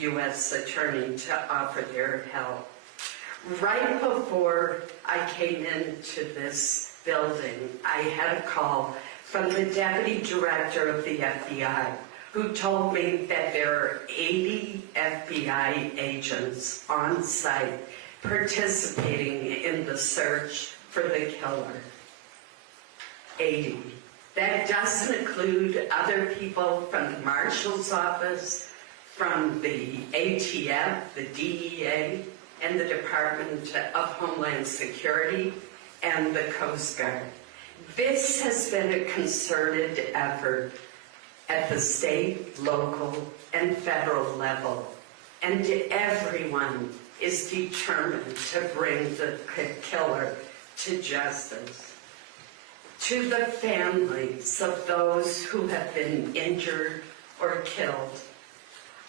U.S. Attorney to offer their help. Right before I came into this building, I had a call from the Deputy Director of the FBI, who told me that there are 80 FBI agents on site participating in the search for the killer. 80. That doesn't include other people from the Marshal's Office, from the ATF, the DEA, and the Department of Homeland Security, and the Coast Guard. This has been a concerted effort at the state, local, and federal level, and everyone is determined to bring the killer to justice. To the families of those who have been injured or killed,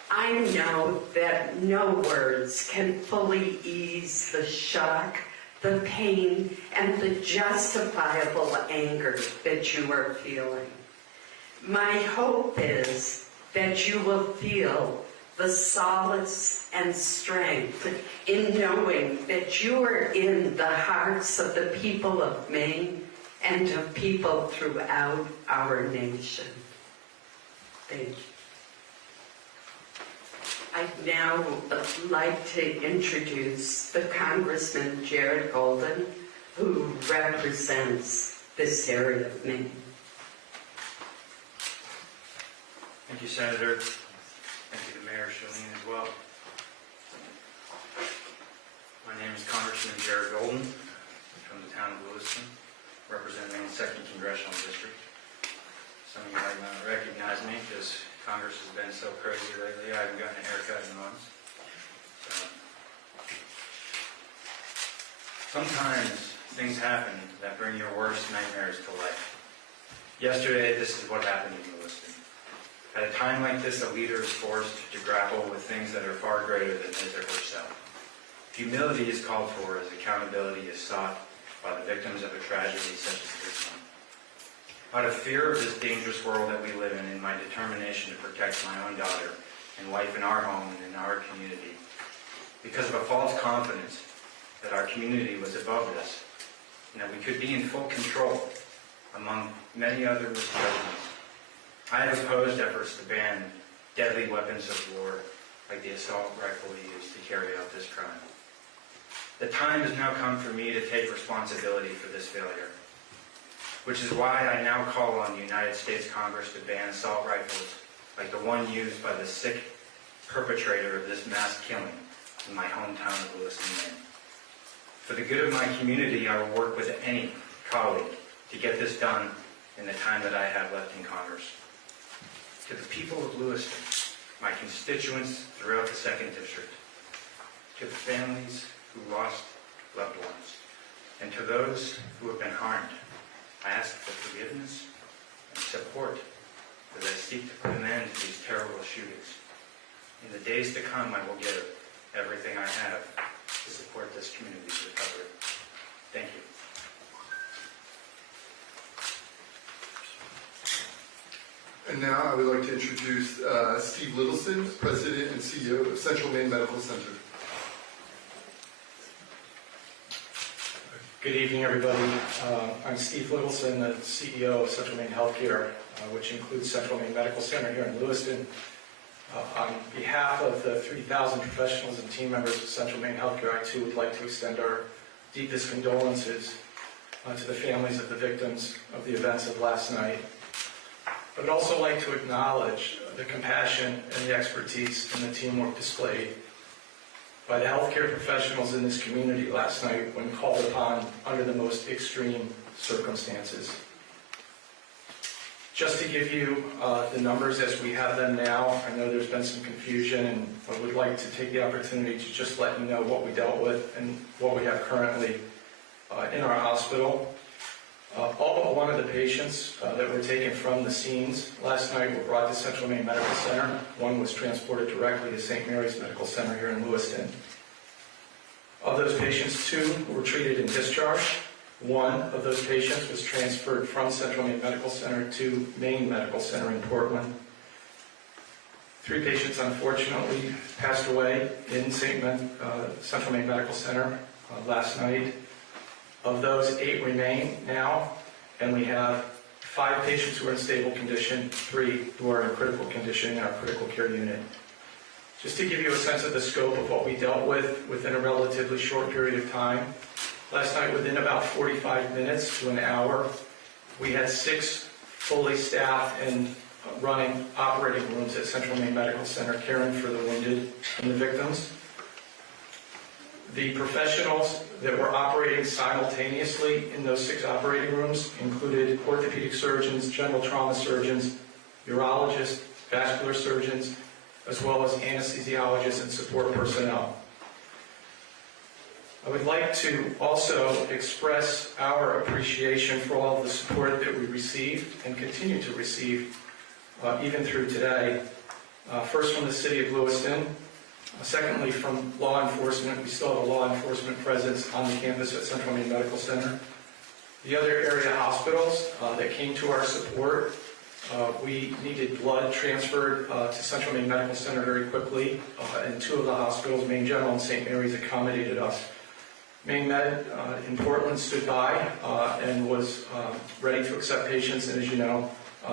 I know that no words can fully ease the shock, the pain, and the justifiable anger that you are feeling. My hope is that you will feel the solace and strength in knowing that you are in the hearts of the people of Maine and of people throughout our nation. Thank you. I'd now like to introduce the Congressman Jared Golden, who represents this area of Maine. Thank you, Senator. Thank you to Mayor Chalene as well. My name is Congressman Jared Golden from the town of Lewiston, representing Maine's 2nd Congressional District. Some of you might not recognize me because Congress has been so crazy lately. I haven't gotten a haircut in months. Sometimes things happen that bring your worst nightmares to life. Yesterday, this is what happened in Lewiston. At a time like this, a leader is forced to grapple with things that are far greater than his or herself. Humility is called for as accountability is sought by the victims of a tragedy such as this one. Out of fear of this dangerous world that we live in my determination to protect my own daughter and wife in our home and in our community, because of a false confidence that our community was above this, and that we could be in full control, among many other misjudgments, I have opposed efforts to ban deadly weapons of war like the assault rifle used to carry out this crime. The time has now come for me to take responsibility for this failure, which is why I now call on the United States Congress to ban assault rifles like the one used by the sick perpetrator of this mass killing in my hometown of Lewiston, Maine. For the good of my community, I will work with any colleague to get this done in the time that I have left in Congress. To the people of Lewiston, my constituents throughout the 2nd District, to the families who lost loved ones, and to those who have been harmed, I ask for forgiveness and support as I seek to put an end to these terrible shootings. In the days to come, I will give everything I have to support this community's recovery. Thank you. And now I would like to introduce Steve Littleson, President and CEO of Central Maine Medical Center. Good evening, everybody. I'm Steve Littleson, the CEO of Central Maine Healthcare, which includes Central Maine Medical Center here in Lewiston. On behalf of the 3,000 professionals and team members of Central Maine Healthcare, I too would like to extend our deepest condolences to the families of the victims of the events of last night. I'd also like to acknowledge the compassion and the expertise and the teamwork displayed by the healthcare professionals in this community last night when called upon under the most extreme circumstances. Just to give you the numbers as we have them now, I know there's been some confusion, and I would like to take the opportunity to just let you know what we dealt with and what we have currently in our hospital. All but one of the patients that were taken from the scenes last night were brought to Central Maine Medical Center. One was transported directly to St. Mary's Medical Center here in Lewiston. Of those patients, 2 were treated and discharged. One of those patients was transferred from Central Maine Medical Center to Maine Medical Center in Portland. 3 patients unfortunately passed away in Central Maine Medical Center last night. Of those, 8 remain now, and we have 5 patients who are in stable condition, 3 who are in critical condition in our critical care unit. Just to give you a sense of the scope of what we dealt with within a relatively short period of time, last night within about 45 minutes to an hour, we had 6 fully staffed and running operating rooms at Central Maine Medical Center caring for the wounded and the victims. The professionals that were operating simultaneously in those 6 operating rooms included orthopedic surgeons, general trauma surgeons, urologists, vascular surgeons, as well as anesthesiologists and support personnel. I would like to also express our appreciation for all of the support that we received and continue to receive even through today. First from the City of Lewiston. Secondly, from law enforcement. We still have a law enforcement presence on the campus at Central Maine Medical Center. The other area hospitals that came to our support, we needed blood transferred to Central Maine Medical Center very quickly, and 2 of the hospitals, Maine General and St. Mary's, accommodated us. Maine Med in Portland stood by and was ready to accept patients, and as you know,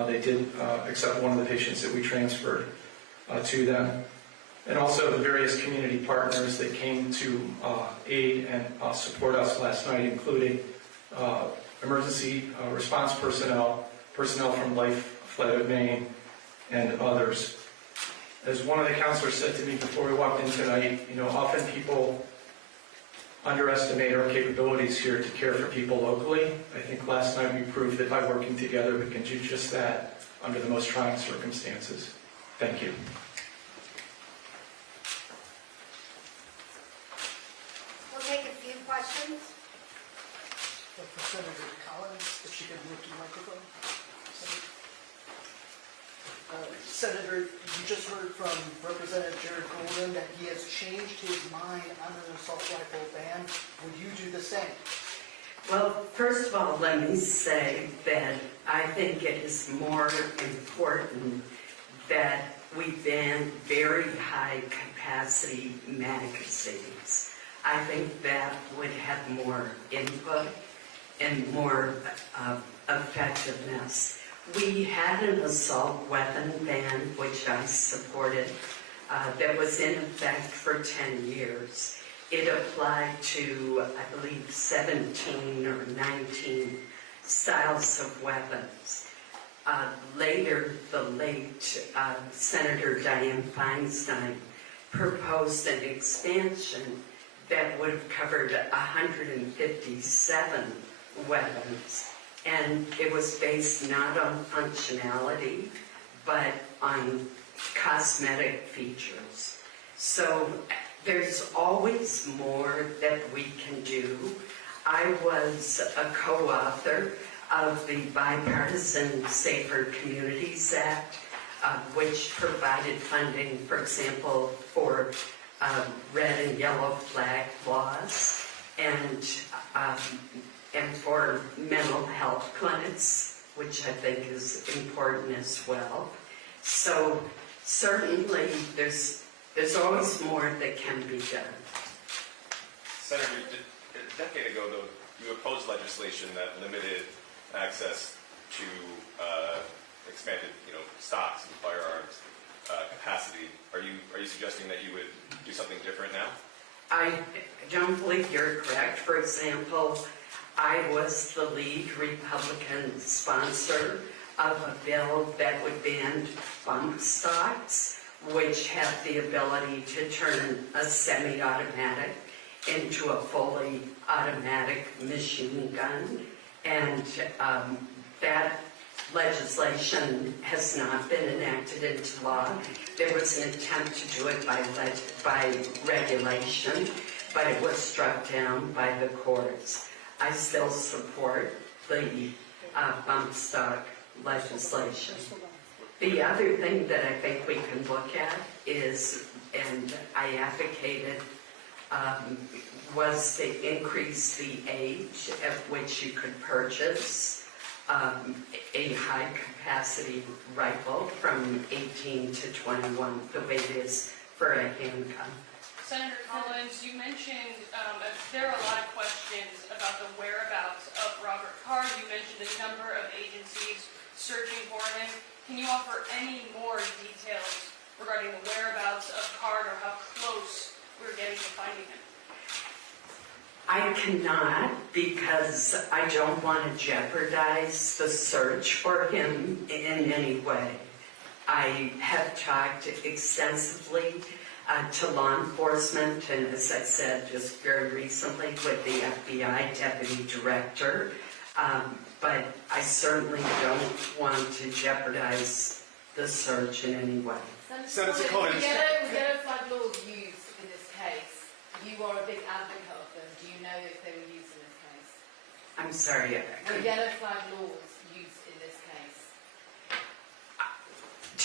they did accept one of the patients that we transferred to them. And also the various community partners that came to aid and support us last night, including emergency response personnel, personnel from Life Flight of Maine, and others. As one of the counselors said to me before we walked in tonight, often people underestimate our capabilities here to care for people locally. I think last night we proved that by working together we can do just that under the most trying circumstances. Thank you. We'll take a few questions. For Senator Collins, if she could move to the microphone. Senator, you just heard from Representative Jared Golden that he has changed his mind on an assault rifle ban. Would you do the same? Well, first of all, let me say that I think it is more important that we ban very high capacity magazines. I think that would have more input and more effectiveness. We had an assault weapon ban, which I supported, that was in effect for 10 years. It applied to, I believe, 17 or 19 styles of weapons. Later, the late Senator Dianne Feinstein proposed an expansion that would have covered 157 weapons. And it was based not on functionality, but on cosmetic features. So there's always more that we can do. I was a co-author of the bipartisan Safer Communities Act, which provided funding, for example, for red and yellow flag laws and for mental health clinics, which I think is important as well. So certainly there's always more that can be done. Senator, a decade ago, though, you opposed legislation that limited access to expanded, stocks and firearms capacity. Are you suggesting that you would do something different now? I don't believe you're correct. For example, I was the lead Republican sponsor of a bill that would ban bump stocks, which have the ability to turn a semi-automatic into a fully automatic machine gun. And that legislation has not been enacted into law. There was an attempt to do it by regulation, but it was struck down by the courts. I still support the bump stock legislation. The other thing that I think we can look at is, and I advocated, was to increase the age at which you could purchase a high-capacity rifle from 18 to 21, the way it is for a handgun. Senator Collins, you mentioned there are a lot of questions about the whereabouts of Robert Card. You mentioned a number of agencies searching for him. Can you offer any more details regarding the whereabouts of Card or how close we're getting to finding him? I cannot because I don't want to jeopardize the search for him in any way. I have talked extensively to law enforcement, and as I said just very recently with the FBI Deputy Director, but I certainly don't want to jeopardize the search in any way. Senator Collins. We get a flag laws used in this case. You are a big advocate of them. Do you know if they were used in this case? I'm sorry. The yellow flag laws used in this case.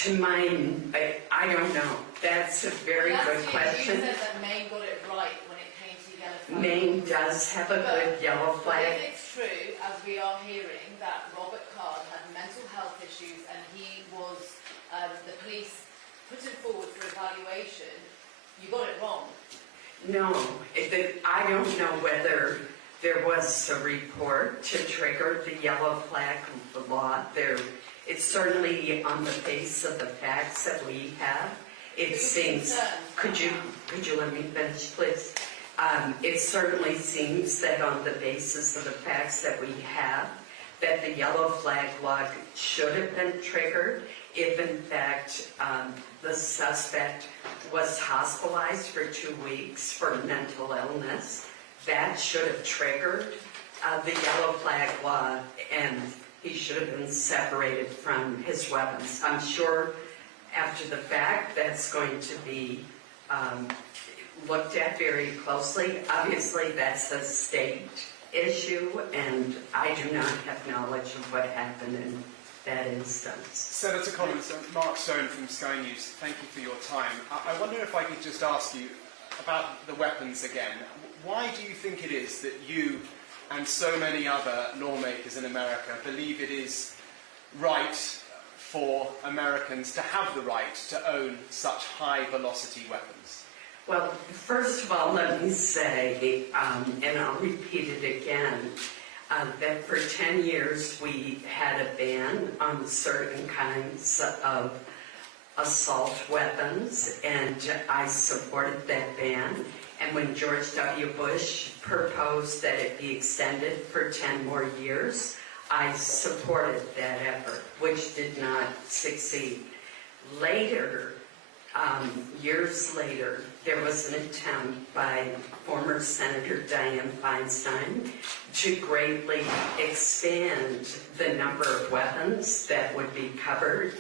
To mine, I don't know. That's a very good question. You said that Maine got it right when it came to yellow flag Maine laws. does have a good yellow But flag. if it's true, as we are hearing, that Robert Card had mental health issues and he was, the police put him forward for evaluation, you got it wrong. No, I don't know whether there was a report to trigger the yellow flag law. It's certainly on the face of the facts that we have. It seems. Could you let me finish, please? It certainly seems that on the basis of the facts that we have, that the yellow flag law should have been triggered if in fact the suspect was hospitalized for 2 weeks for mental illness. That should have triggered the yellow flag law, and he should have been separated from his weapons. I'm sure after the fact that's going to be looked at very closely. Obviously that's a state issue, and I do not have knowledge of what happened in that instance. Senator Collins, Mark Stone from Sky News, thank you for your time. I wonder if I could just ask you about the weapons again. Why do you think it is that you and so many other lawmakers in America believe it is right for Americans to have the right to own such high-velocity weapons? Well, first of all, let me say, and I'll repeat it again, that for 10 years we had a ban on certain kinds of assault weapons, and I supported that ban. And when George W. Bush proposed that it be extended for 10 more years, I supported that effort, which did not succeed. Later, years later, there was an attempt by former Senator Dianne Feinstein to greatly expand the number of weapons that would be covered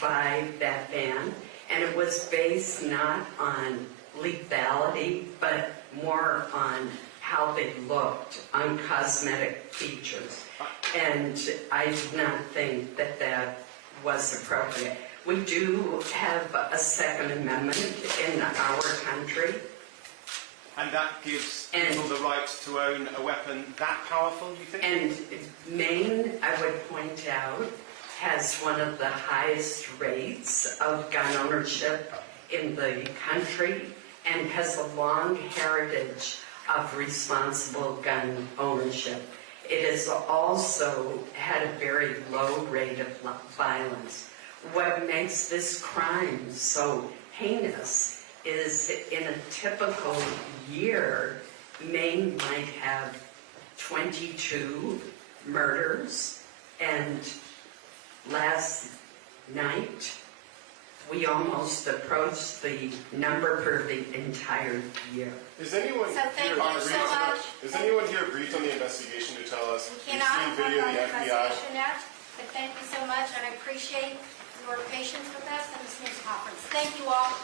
by that ban, and it was based not on lethality, but more on how they looked, on cosmetic features. And I do not think that that was appropriate. We do have a Second Amendment in our country. And that gives people the right to own a weapon that powerful, you think? And Maine, I would point out, has one of the highest rates of gun ownership in the country and has a long heritage of responsible gun ownership. It has also had a very low rate of violence. What makes this crime so heinous is in a typical year, Maine might have 22 murders, and last night we almost approached the number for the entire year. Is anyone So thank here you so much. Is anyone here briefed on the investigation to tell us? We We've cannot seen video work of on the the FBI. investigation yet, but thank you so much, and I appreciate your patience with us and this news conference. Thank you all.